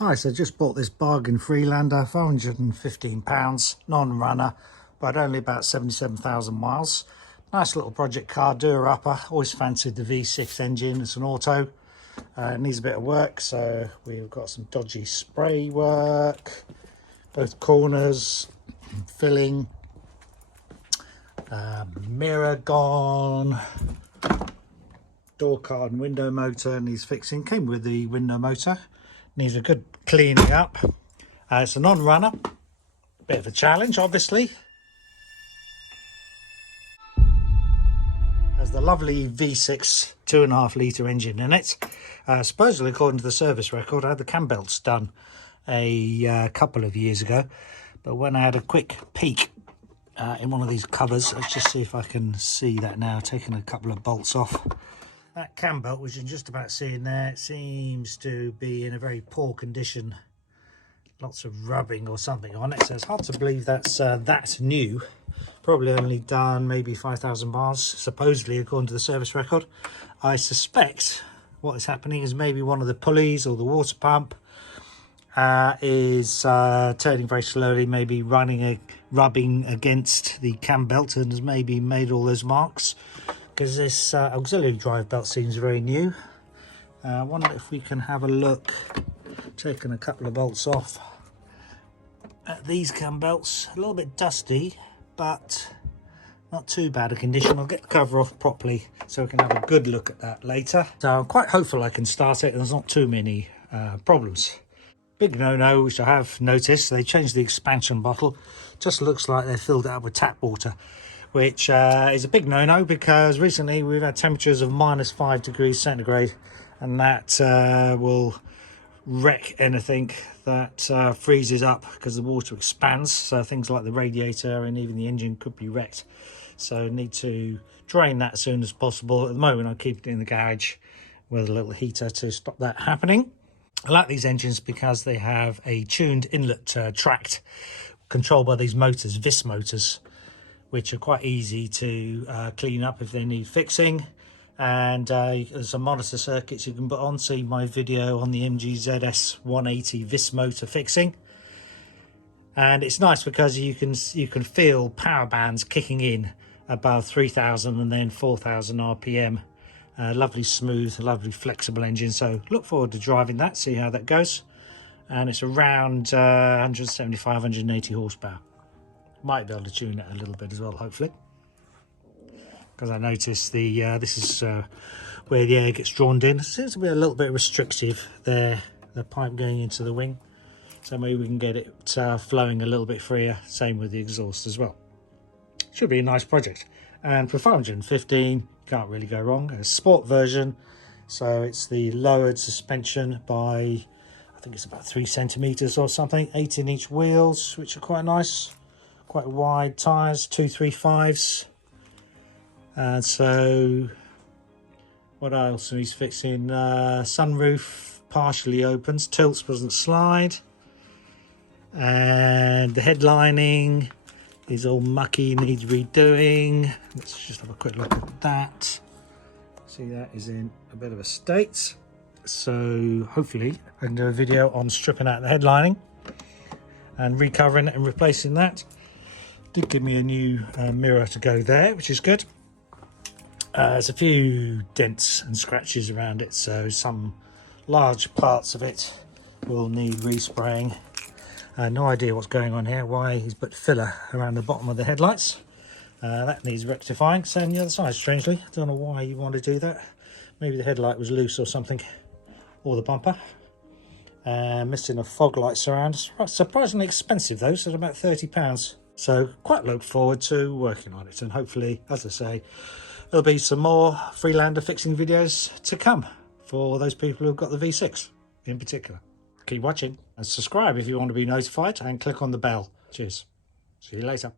Hi, so just bought this bargain Freelander, £415, non-runner, but only about 77,000 miles. Nice little project car, doer-upper. Always fancied the V6 engine. It's an auto. It needs a bit of work, so we've got some dodgy spray work, both corners, filling, mirror gone, door card and window motor needs fixing. Came with the window motor. Needs a good cleaning up. It's a non-runner, bit of a challenge obviously. Has the lovely V6 2.5 litre engine in it. Supposedly, according to the service record, I had the cambelts done a couple of years ago, but when I had a quick peek in one of these covers, let's just see if I can see that now, taking a couple of bolts off. That cambelt, which you can just about see in there, it seems to be in a very poor condition. Lots of rubbing or something on it, so it's hard to believe that's new. Probably only done maybe 5,000 miles, supposedly, according to the service record. I suspect what is happening is maybe one of the pulleys or the water pump is turning very slowly, maybe rubbing against the cambelt, and has maybe made all those marks. Because this auxiliary drive belt seems very new. I wonder if we can have a look, taking a couple of bolts off at these cam belts. A little bit dusty, but not too bad a condition. I'll get the cover off properly so we can have a good look at that later. So I'm quite hopeful I can start it and there's not too many problems. Big no-no, which I have noticed, they changed the expansion bottle. Just looks like they filled it up with tap water, which is a big no-no because recently we've had temperatures of -5 degrees centigrade, and that will wreck anything that freezes up because the water expands. So things like the radiator and even the engine could be wrecked. So need to drain that as soon as possible. At the moment I'm keeping it in the garage with a little heater to stop that happening. I like these engines because they have a tuned inlet tract controlled by these motors, VIS motors, which are quite easy to clean up if they need fixing. And there's some monitor circuits you can put on. See my video on the MGZS 180 VIS motor fixing. And it's nice because you can feel power bands kicking in above 3,000 and then 4,000 RPM. Lovely smooth, lovely flexible engine. So look forward to driving that, see how that goes. And it's around 175, 180 horsepower. Might be able to tune it a little bit as well, hopefully, because I noticed the this is where the air gets drawn in. It seems to be a little bit restrictive there, the pipe going into the wing, so maybe we can get it flowing a little bit freer. Same with the exhaust as well. Should be a nice project, and for 515 can't really go wrong. A sport version, so it's the lowered suspension by, I think it's about 3 centimeters or something. 18-inch wheels, which are quite nice. Quite wide tyres, 235s. And so what else he's fixing? Sunroof partially opens, tilts doesn't slide, and the headlining is all mucky, needs redoing. Let's just have a quick look at that. See, that is in a bit of a state, so hopefully I can do a video on stripping out the headlining and recovering it and replacing that. Did give me a new mirror to go there, which is good. There's a few dents and scratches around it, so some large parts of it will need respraying. No idea what's going on here, why he's put filler around the bottom of the headlights. That needs rectifying. Same the other side, strangely. I don't know why you want to do that. Maybe the headlight was loose or something, or the bumper. Missing a fog light surround. Surprisingly expensive though, so it's about £30. So quite look forward to working on it, and hopefully, as I say, there'll be some more Freelander fixing videos to come for those people who've got the V6 in particular. Keep watching and subscribe if you want to be notified, and click on the bell. Cheers. See you later.